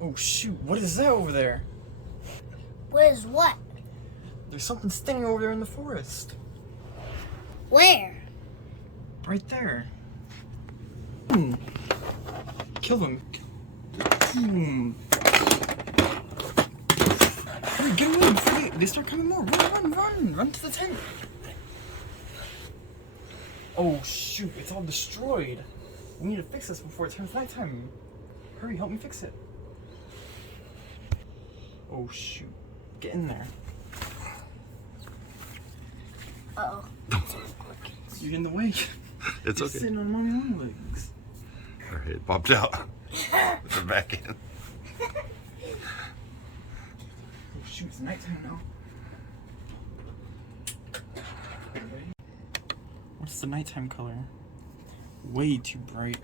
Oh shoot, what is that over there? What is what? There's something standing over there in the forest. Where? Right there. Kill them. Hurry, get away before they start coming more. Run to the tent. Oh shoot, it's all destroyed. We need to fix this before it turns nighttime. Hurry, help me fix it. Oh shoot, get in there. Uh-oh. You're in the way. It's You're okay. sitting on mommy long legs. Her head popped out. Put her back in. Oh shoot, it's nighttime now. What's the nighttime color? Way too bright.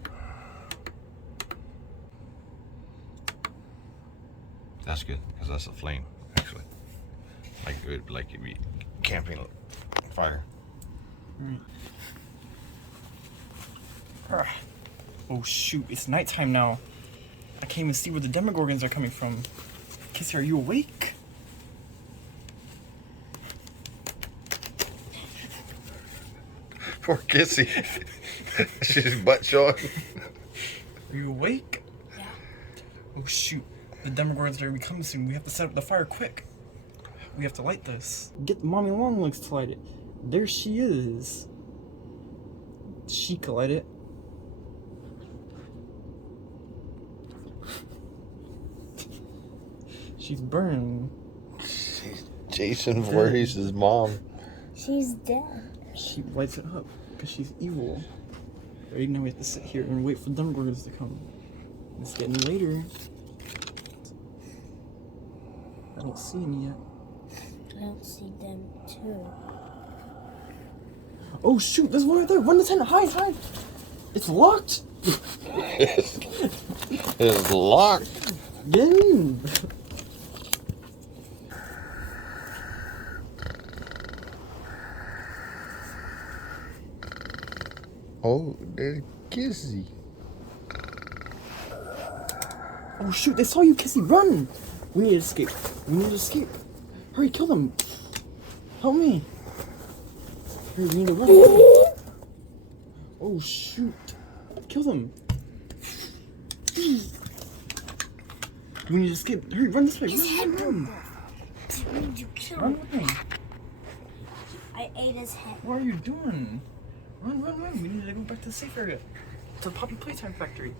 That's good, because that's a flame, actually. Like you'd be camping fire. Oh shoot, it's nighttime now. I can't even see where the Demogorgons are coming from. Kissy, are you awake? Poor Kissy. She's butt short. Are you awake? Yeah. Oh shoot, the Demogorgons are gonna be coming soon. We have to set up the fire quick. We have to light this. Get mommy long legs to light it. There she is. She can light it. She's burning. Jason Voorhees' mom. She's dead. She lights it up because she's evil. Right now we have to sit here and wait for the Demogorgons to come. It's getting later. I don't see any yet. I don't see them too. Oh shoot, there's one right there. Run to tent. Hide. It's locked. It's locked. Get in. Oh, there's Kissy. Oh shoot, they saw you, Kissy. Run. We need to escape. Hurry, kill them. Help me. Hurry, we need to run. Oh shoot. Kill them. We need to escape. Hurry, run this way. Run. Did you kill Run him? with me. I ate his head. What are you doing? Run. We need to go back to the safe area. To the Poppy Playtime Factory.